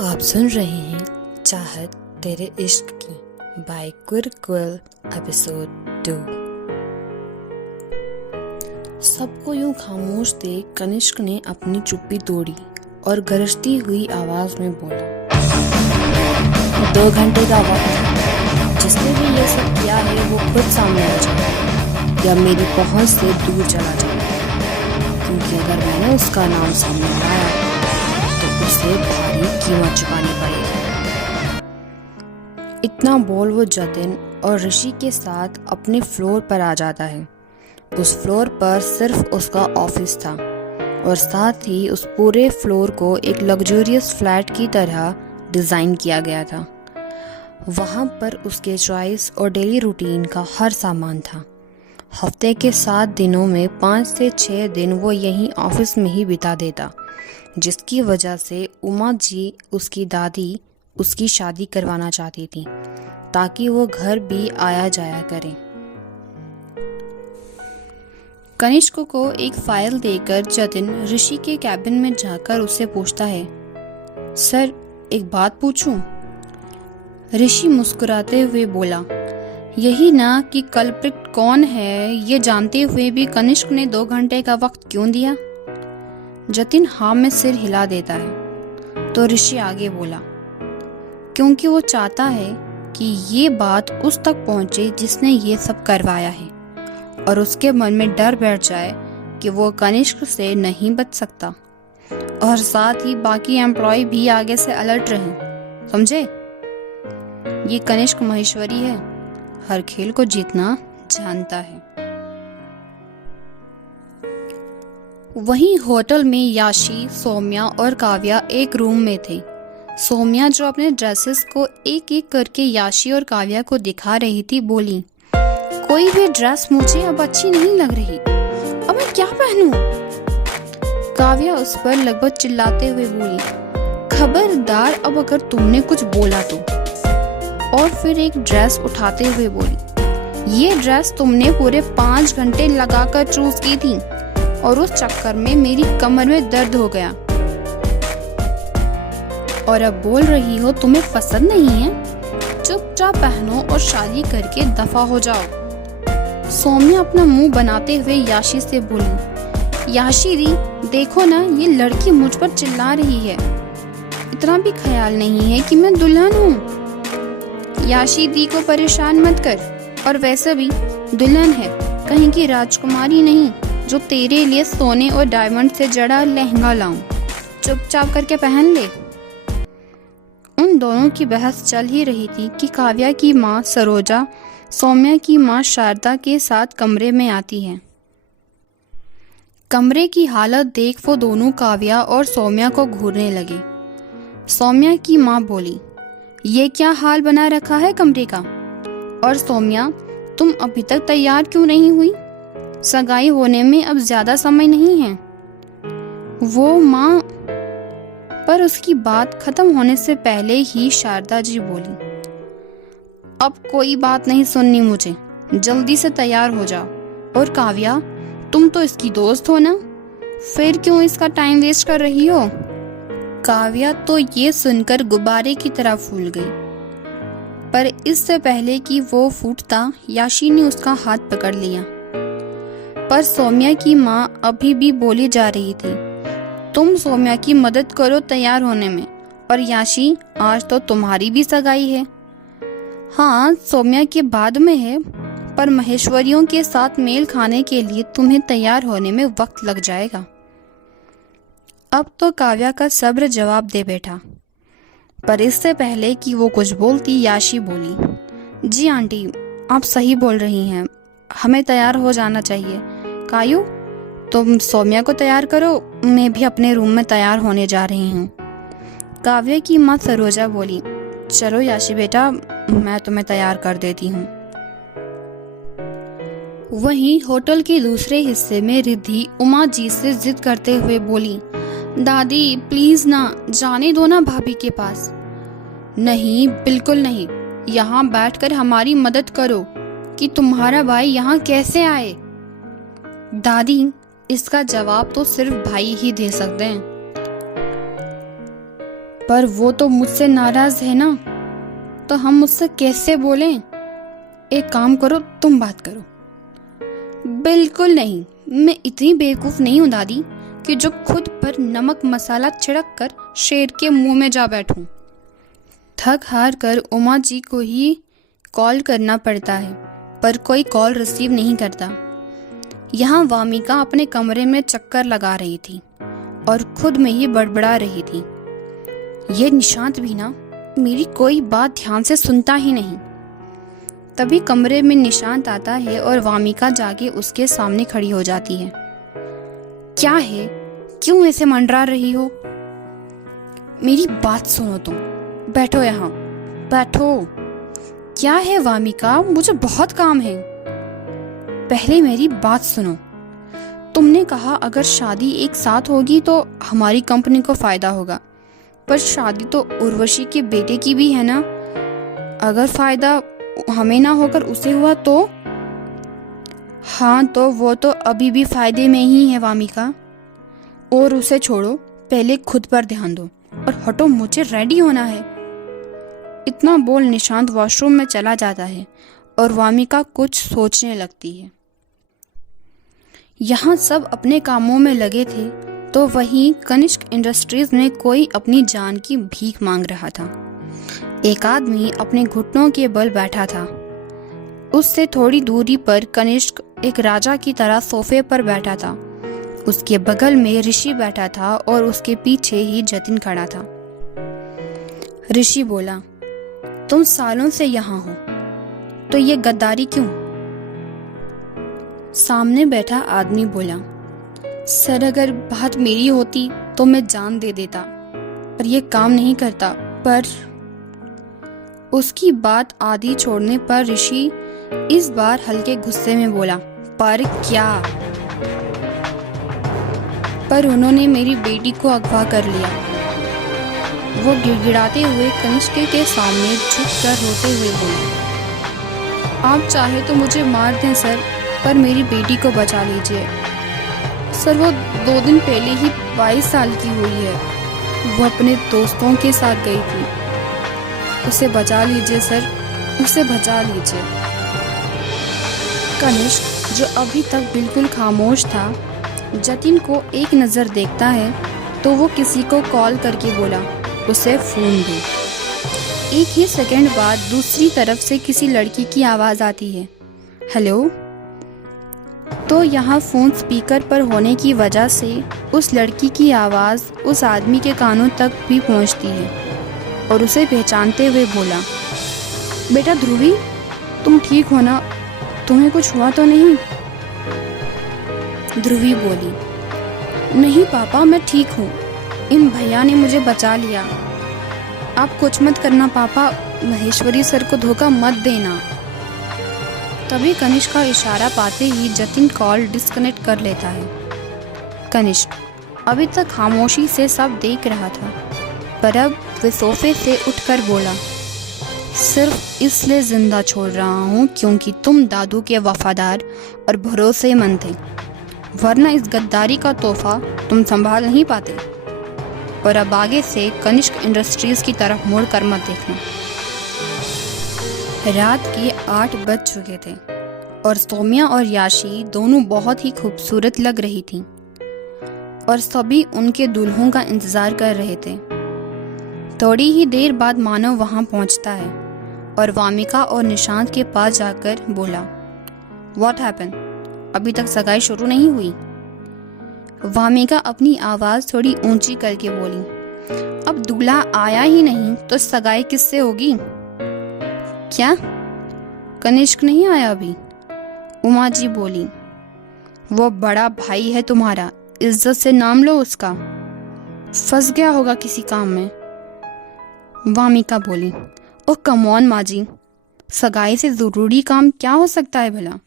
आप सुन रहे हैं चाहत तेरे इश्क की बाय कुरकुल एपिसोड 2। सबको यूं खामोश देख कनिष्क ने अपनी चुप्पी तोड़ी और गरजती हुई आवाज में बोला, 2 घंटे का वक्त, जिसने भी ये सब किया है वो खुद सामने आ जाए या मेरी पहुंच से दूर चला जाए, क्योंकि अगर मैंने उसका नाम सामने लाया तो उसे भारी कीमत चुकानी पड़ेगी। इतना बोल वो जतिन और ऋषि के साथ अपने फ्लोर पर आ जाता है। उस फ्लोर पर सिर्फ उसका ऑफिस था और साथ ही उस पूरे फ्लोर को एक लग्जूरियस फ्लैट की तरह डिज़ाइन किया गया था। वहाँ पर उसके चॉइस और डेली रूटीन का हर सामान था। हफ्ते के 7 दिनों में 5 से 6 दिन वो यहीं ऑफिस में ही बिता देता, जिसकी वजह से उमा जी उसकी दादी उसकी शादी करवाना चाहती थी ताकि वो घर भी आया जाया करे। कनिष्क को एक फाइल देकर जतिन ऋषि के कैबिन में जाकर उससे पूछता है, सर एक बात पूछूं? ऋषि मुस्कुराते हुए बोला, यही ना कि कल्प्रिट कौन है ये जानते हुए भी कनिष्क ने 2 घंटे का वक्त क्यों दिया? जतिन हाँ में सिर हिला देता है। तो ऋषि आगे बोला, क्योंकि वो चाहता है कि ये बात उस तक पहुंचे जिसने ये सब करवाया है और उसके मन में डर बैठ जाए कि वो कनिष्क से नहीं बच सकता, और साथ ही बाकी एम्प्लॉय भी आगे से अलर्ट रहें। समझे? ये कनिष्क महेश्वरी है, हर खेल को जीतना जानता है। वहीं होटल में याशी, सौम्या और काव्या एक रूम में थे। सौम्या जो अपने ड्रेसेस को एक एक करके याशी और काव्या को दिखा रही थी, बोली, कोई भी ड्रेस मुझे अब अच्छी नहीं लग रही, अब मैं क्या पहनूं? काव्या उस पर लगभग चिल्लाते हुए बोली, खबरदार अब अगर तुमने कुछ बोला तो। और फिर एक ड्रेस उठाते हुए बोली, ये ड्रेस तुमने पूरे 5 घंटे लगाकर चूज की थी और उस चक्कर में मेरी कमर में दर्द हो गया, और अब बोल रही हो तुम्हें पसंद नहीं है? चुपचाप पहनो और शादी करके दफा हो जाओ। सौम्या अपना मुंह बनाते हुए याशी से बोली, याशी दी देखो ना, ये लड़की मुझ पर चिल्ला रही है, इतना भी ख्याल नहीं है कि मैं दुल्हन हूँ। याशी दी को परेशान मत कर, और वैसे भी दुल्हन है, कहीं की राजकुमारी नहीं जो तेरे लिए सोने और डायमंड से जड़ा लहंगा लाऊं। चुपचाप करके पहन ले। उन दोनों की बहस चल ही रही थी कि काव्या की माँ सरोजा सौम्या की माँ शारदा के साथ कमरे में आती है। कमरे की हालत देख वो दोनों काव्या और सौम्या को घूरने लगे। सौम्या की माँ बोली, ये क्या हाल बना रखा है कमरे का? और सौम्या, तुम अभी तक तैयार क्यों नहीं हुई? सगाई होने में अब ज्यादा समय नहीं है। वो माँ, पर उसकी बात खत्म होने से पहले ही शारदा जी बोली, अब कोई बात नहीं सुननी मुझे, जल्दी से तैयार हो जाओ। और काव्या, तुम तो इसकी दोस्त हो ना, फिर क्यों इसका टाइम वेस्ट कर रही हो? काव्या तो ये सुनकर गुब्बारे की तरह फूल गई, पर इससे पहले कि वो फूटता याशी ने उसका हाथ पकड़ लिया। पर सौम्या की माँ अभी भी बोली जा रही थी, तुम सौम्या की मदद करो तैयार होने में, और याशी आज तो तुम्हारी भी सगाई है। हाँ, सौम्या के बाद में है, पर महेश्वरियों के साथ मेल खाने के लिए तुम्हें तैयार होने में वक्त लग जाएगा। अब तो काव्या का सब्र जवाब दे बैठा, पर इससे पहले कि वो कुछ बोलती याशी बोली, जी आंटी आप सही बोल रही हैं, हमें तैयार हो जाना चाहिए। कायू, तुम सौम्या को तैयार करो, मैं भी अपने रूम में तैयार होने जा रही हूँ। काव्या की माँ सरोजा बोली, चलो याशी बेटा, मैं तुम्हें तैयार कर देती हूँ। वहीं होटल के दूसरे हिस्से में रिद्धि उमा जी से जिद करते हुए बोली, दादी प्लीज ना, जाने दो ना भाभी के पास। नहीं, बिल्कुल नहीं, यहाँ बैठकर हमारी मदद करो कि तुम्हारा भाई यहाँ कैसे आए। दादी, इसका जवाब तो सिर्फ भाई ही दे सकते हैं। पर वो तो मुझसे नाराज है ना, तो हम उससे कैसे बोलें? एक काम करो, तुम बात करो। बिल्कुल नहीं, मैं इतनी बेवकूफ़ नहीं हूँ दादी कि जो खुद पर नमक मसाला छिड़क कर शेर के मुंह में जा बैठूं। थक हार कर उमा जी को ही कॉल करना पड़ता है, पर कोई कॉल रिसीव नहीं करता। यहाँ वामिका अपने कमरे में चक्कर लगा रही थी और खुद में ही बड़बड़ा रही थी। ये निशांत भी ना मेरी कोई बात ध्यान से सुनता ही नहीं। तभी कमरे में निशांत आता है और वामिका जाके उसके सामने खड़ी हो जाती है। क्या है, क्यों ऐसे मंडरा रही हो? मेरी बात सुनो, तुम बैठो, यहाँ बैठो। क्या है वामिका, मुझे बहुत काम है। पहले मेरी बात सुनो। तुमने कहा अगर शादी एक साथ होगी तो हमारी कंपनी को फायदा होगा, पर शादी तो उर्वशी के बेटे की भी है ना। अगर फायदा हमें ना होकर उसे हुआ तो? हाँ, तो वो तो अभी भी फायदे में ही है वामिका। और उसे छोड़ो, पहले खुद पर ध्यान दो और हटो, मुझे रेडी होना है। इतना बोल निशांत वॉशरूम में चला जाता है और वामिका कुछ सोचने लगती है। यहाँ सब अपने कामों में लगे थे तो वहीं कनिष्क इंडस्ट्रीज में कोई अपनी जान की भीख मांग रहा था। एक आदमी अपने घुटनों के बल बैठा था। उससे थोड़ी दूरी पर कनिष्क एक राजा की तरह सोफे पर बैठा था। उसके बगल में ऋषि बैठा था और उसके पीछे ही जतिन खड़ा था। ऋषि बोला, तुम सालों से यहाँ हो, तो ये गद्दारी क्यों? सामने बैठा आदमी बोला, सर अगर बात मेरी होती तो मैं जान दे देता, पर यह काम नहीं करता। पर उसकी बात आधी छोड़ने पर ऋषि इस बार हल्के गुस्से में बोला, पर क्या? पर उन्होंने मेरी बेटी को अगवा कर लिया। वो गिड़गिड़ाते हुए कनिष्क के सामने झुककर रोते हुए बोला, आप चाहे तो मुझे मार दें सर, पर मेरी बेटी को बचा लीजिए। सर वो 2 दिन पहले ही 22 साल की हुई है। वो अपने दोस्तों के साथ गई थी। उसे बचा लीजिए सर, उसे बचा लीजिए। कनिष्क, जो अभी तक बिल्कुल खामोश था, जतिन को एक नज़र देखता है तो वो किसी को कॉल करके बोला, उसे फ़ोन दो। एक ही सेकंड बाद दूसरी तरफ से किसी लड़की की आवाज़ आती है, हेलो। तो यहाँ फ़ोन स्पीकर पर होने की वजह से उस लड़की की आवाज़ उस आदमी के कानों तक भी पहुँचती है और उसे पहचानते हुए बोला, बेटा ध्रुवी, तुम ठीक हो ना? तुम्हें कुछ हुआ तो नहीं? ध्रुवी बोली, नहीं पापा, मैं ठीक हूँ। इन भैया ने मुझे बचा लिया। आप कुछ मत करना पापा, महेश्वरी सर को धोखा मत देना। तभी कनिष्क का इशारा पाते ही जतिन कॉल डिस्कनेक्ट कर लेता है। कनिष्क अभी तक खामोशी से सब देख रहा था, पर अब वे सोफे से उठकर बोला, सिर्फ इसलिए जिंदा छोड़ रहा हूँ क्योंकि तुम दादू के वफादार और भरोसेमंद थे, वरना इस गद्दारी का तोहफा तुम संभाल नहीं पाते। और अब आगे से कनिष्क इंडस्ट्रीज की तरफ मुड़ कर मत देखना। रात के 8 बज चुके थे और सौम्या और याशी दोनों बहुत ही खूबसूरत लग रही थीं और सभी उनके दूल्हों का इंतजार कर रहे थे। थोड़ी ही देर बाद मानव वहां पहुंचता है और वामिका और निशांत के पास जाकर बोला, व्हाट हैपन? अभी तक सगाई शुरू नहीं हुई? वामिका अपनी आवाज थोड़ी ऊंची करके बोली, अब दूल्हा आया ही नहीं तो सगाई किससे होगी? क्या कनिष्क नहीं आया अभी? उमा जी बोली, वो बड़ा भाई है तुम्हारा, इज्जत से नाम लो उसका। फंस गया होगा किसी काम में। वामिका बोली, ओ कम ऑन माँ जी, सगाई से जरूरी काम क्या हो सकता है भला?